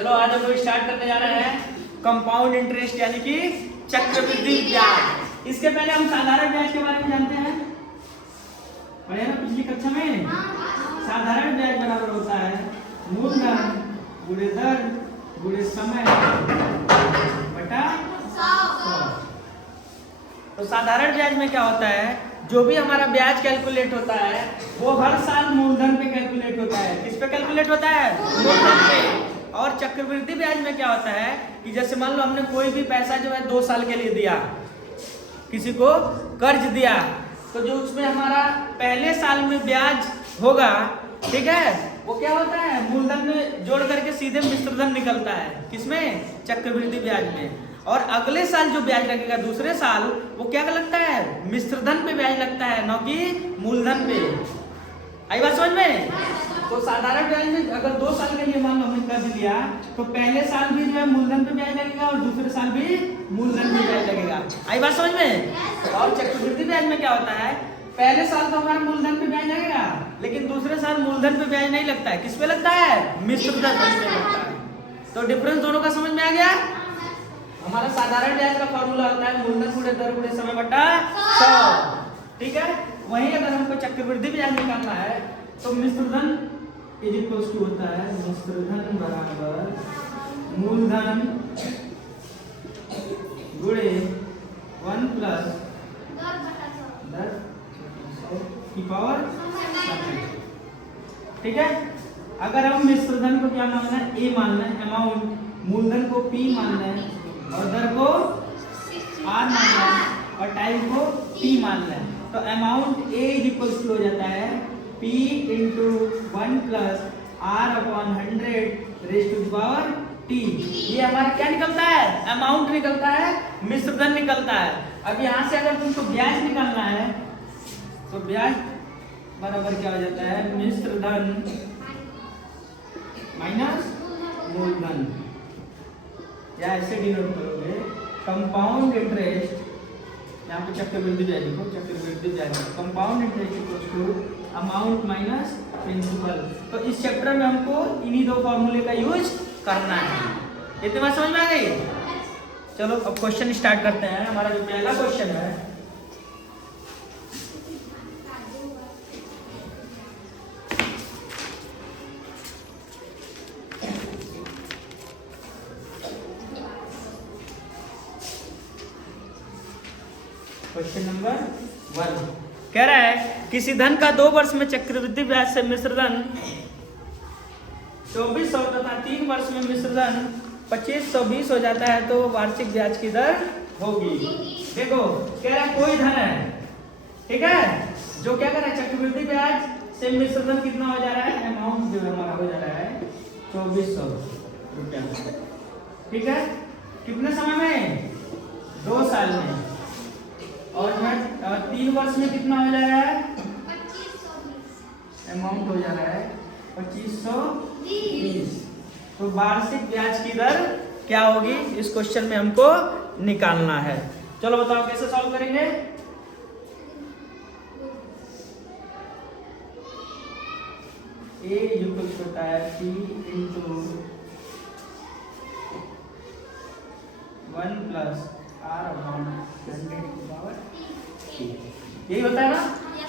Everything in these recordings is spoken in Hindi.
चलो आज हम लोग स्टार्ट करने जा रहे हैं कंपाउंड इंटरेस्ट यानी कि चक्रवृद्धि ब्याज। इसके पहले हम साधारण ब्याज के बारे में जानते हैं, पढ़े ना पिछली कक्षा में। साधारण ब्याज बराबर होता है मूलधन गुणे दर गुणे समय बटा 100। तो साधारण ब्याज में क्या होता है, जो भी हमारा ब्याज कैलकुलेट होता है वो हर साल मूलधन पे कैलकुलेट होता है। किस पे कैलकुलेट होता है? मूलधन पे। और चक्रवृद्धि ब्याज में क्या होता है कि जैसे मान लो हमने कोई भी पैसा जो है 2 साल के लिए दिया, किसी को कर्ज दिया, तो जो उसमें हमारा पहले साल में ब्याज होगा, ठीक है, वो क्या होता है मूलधन में जोड़ करके सीधे मिश्रधन निकलता है। किसमें? चक्रवृद्धि ब्याज में। और अगले साल जो ब्याज लगेगा दूसरे साल, वो क्या लगता है? मिश्रधन पे ब्याज लगता है, न कि मूलधन पे। आई बात समझ में? तो साधारण ब्याज में अगर 2 साल के लिए मान लो हमने कर्ज लिया, तो पहले साल भी जो है मूलधन पे ब्याज लगेगा और दूसरे साल भी मूलधन पे ब्याज लगेगा। आई बात समझ में? और चक्रवृद्धि ब्याज में क्या होता है, पहले साल तो हमारा मूलधन पे ब्याज लगेगा, लेकिन दूसरे साल मूलधन पे ब्याज नहीं लगता है। किस पे लगता है? मिश्रधन पे लगता है। तो डिफरेंस दोनों का समझ में आ गया? हमारा साधारण ब्याज का फॉर्मूला होता है मूलधन गुणे दर गुणे समय बटा 100, ठीक है। वहीं अगर हमको चक्रवृद्धि ब्याज निकालना है तो मिश्रधन इज इक्वल टू होता है मिश्रधन बराबर मूलधन गुणे 1 प्लस दर की पावर 100, ठीक है। अगर हम मिश्रधन को क्या मानना है? ए मानना है, अमाउंट, मूलधन को पी मानना है और दर को आर मानना है और टाइम को टी मानना है। तो amount A is equal to हो जाता है P into 1 plus R upon 100 raise to the power T. ये हमारा क्या निकलता है? अमाउंट निकलता है, मिश्रधन निकलता है। अब यहाँ से अगर तुमको ब्याज निकालना है तो ब्याज बराबर क्या हो जाता है? मिश्रधन माइनस मूलधन, या ऐसे डिनोट करोगे कंपाउंड इंटरेस्ट। यहाँ पे चक्रवृद्धि ब्याज लिखो, चक्रवृद्धि ब्याज compound interest equals to amount minus principal. तो इस चैप्टर में हमको इन्हीं 2 फॉर्मूले का यूज करना है। इतनी बात समझ में आ गई? चलो अब क्वेश्चन स्टार्ट करते हैं। हमारा जो पहला क्वेश्चन है, क्वेश्चन नंबर 1 कह रहा है किसी धन का 2 वर्ष में चक्रवृद्धि ब्याज से मिश्रधन 2400 तथा 3 वर्ष में मिश्रधन 2520 हो जाता है, तो वार्षिक ब्याज की दर होगी। देखो कह रहा है कोई धन है, ठीक है, जो क्या कर रहा है चक्रवृद्धि ब्याज से मिश्रधन कितना हो जा रहा है, अमाउंट जो हमारा हो जा रहा है 2400 रुपया, ठीक है। कितने समय में? 2 साल में। और 3 वर्ष में कितना हो जा रहा है? अमाउंट हो जा रहा है 2520। तो वार्षिक ब्याज की दर क्या होगी, इस क्वेश्चन में हमको निकालना है। चलो बताओ कैसे सॉल्व करेंगे। ए इक्वल होता है P into 1 plus R upon 100 की पावर टी। यही होता है ना?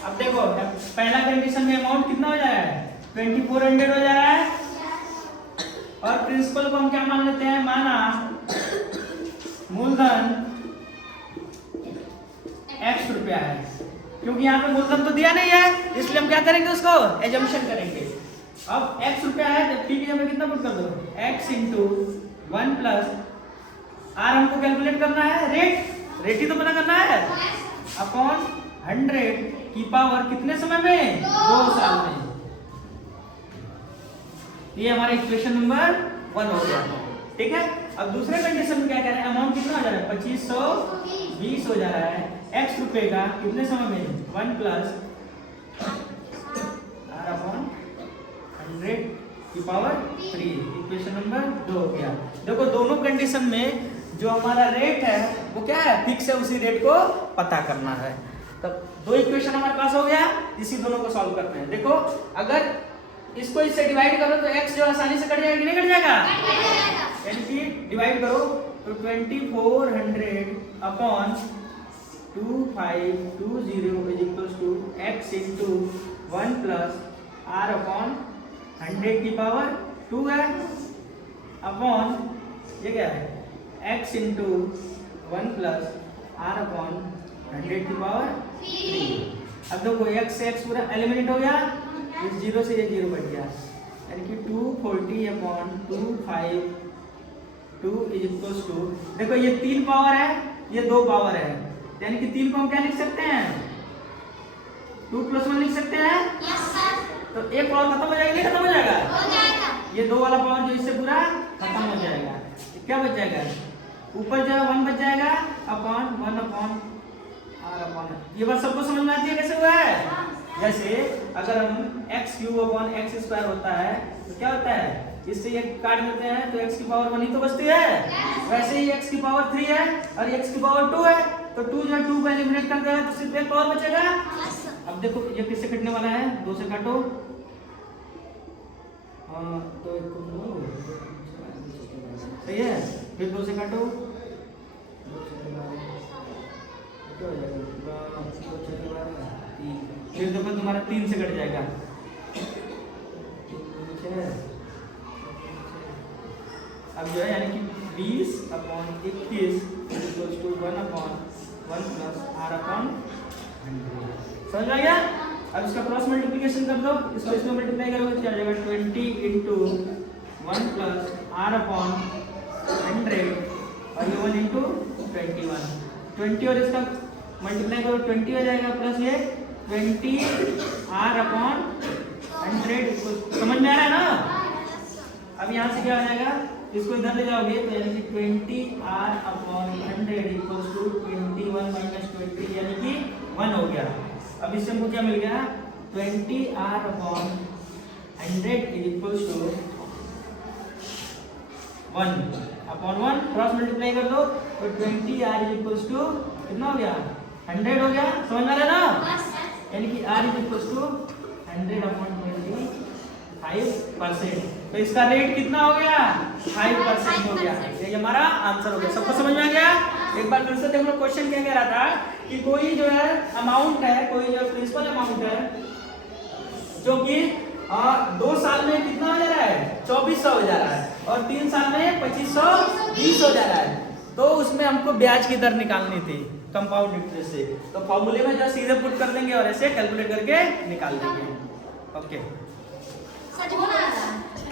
अब देखो पहला कंडीशन में अमाउंट कितना हो जा रहा है? 2400 हो जा रहा है। और प्रिंसिपल को हम क्या मान लेते हैं? माना मूलधन x रुपया है, क्योंकि यहाँ पे मूलधन तो दिया नहीं है, इसलिए हम क्या करेंगे, उसको एजम्पशन करेंगे। अब x रुपया है तो t की जगह कितना पुट कर दो, x इंटू 1 प्लस आर हमको कैलकुलेट करना है, रेट ही तो पता करना है, अपॉन 100 की पावर कितने समय में? 2 साल में। ये हमारा इक्वेशन नंबर 1 हो गया, ठीक है। अब दूसरे कंडीशन में क्या कह रहे हैं? अमाउंट कितना हो जा रहा है? 2520 हो जा रहा है, x रुपए का कितने समय में? 1 प्लस आर अपॉन 100 की पावर 3। इक्वेशन नंबर 2 हो गया। देखो दोनों कंडीशन में जो हमारा रेट है वो क्या है? फिक्स है, उसी रेट को पता करना है। तब 2 इक्वेशन हमारे पास हो गया, इसी दोनों को सॉल्व करते हैं। देखो अगर इसको इससे डिवाइड करो तो x जो आसानी से कट जाएगा कि नहीं कट जाएगा? यानी कि डिवाइड करो तो 2400 upon 2520 is equal to x into 1 plus r upon 100 की पावर 2 है अपॉन ये क्या है x into 1 plus r upon 100 की पावर 3। अब देखो x से x पूरा एलिमिनेट हो गया, इस जीरो से ये जीरो बच गया, यानी कि 240 अपॉन 252 इज इक्वल टू, देखो ये 3 पावर है ये 2 पावर है, यानी कि 3 को हम क्या लिख सकते हैं 2 + 1 लिख सकते हैं। तो एक पावर खत्म हो जाएगा, नहीं खत्म हो जाएगा, ये 2 वाला पावर जो इससे पूरा खत्म हो जाएगा, क्या बच जाएगा ऊपर जो है 1 बच जाएगा अपॉन 1 अपॉन r अपॉन, ये बात सबको समझ में आती है कैसे हुआ है। जैसे अगर हम x³ अपॉन x² होता है तो क्या होता है, इससे ये काट देते हैं तो x की पावर 1 ही तो बचती है, वैसे ही x की पावर 3 है और x की पावर 2 है, तो 2 जो है 2 को एलिमिनेट कर देगा तो सिर्फ एक पावर बचेगा। अब देखो ये किससे कटने वाला है, 2 से काटो, तो सही है, फिर 2 से काटो, फिर देखो तुम्हारा 3 से कट जाएगा, अब जो है यानी कि 20 upon 21 equals to 1 upon 1 plus r upon 100। समझ में आ गया। अब इसका क्रॉस मल्टीप्लिकेशन कर दो, इसको इसमें मल्टीप्लाई करोगे तो क्या आ जाएगा 20 इंटू 1 प्लस r अपॉन 100 और ये 1 इंटू 21, 20 और इसका मल्टीप्लाई करो 20 हो जाएगा प्लस ये 20 r अपॉन 100। समझ में आ रहा है ना। अब यहाँ से क्या आ जाएगा, इसको इधर ले जाओगे तो यानी कि 20 r upon 100 equals to 21 minus 20 यानी कि 1 हो गया। अब इससे हमको क्या मिल गया 20 r upon 100 equals to 1 upon 1, cross multiply कर दो तो 20 r इक्वल्स टू कितना हो गया 100 हो गया। समझ में आ रहा है ना, यानी कि r इक्वल्स टू 100 अपॉन 25%, तो इसका रेट कितना हो गया 5% हो गया। ये हमारा आंसर हो गया। सबको समझ में आ गया। एक बार फिर से देख लो क्वेश्चन क्या कह रहा था कि कोई जो है अमाउंट है, कोई जो प्रिंसिपल अमाउंट है जो कि 2 साल में कितना हो जा रहा है 2400 हो जा रहा है और 3 साल में 2520 हो जा रहा है, तो उसमें हमको ब्याज की दर निकालनी थी कंपाउंड इंटरेस्ट से, तो फॉर्मूले में जो सीधे पुट कर देंगे और ऐसे कैलकुलेट करके निकाल देंगे। ओके।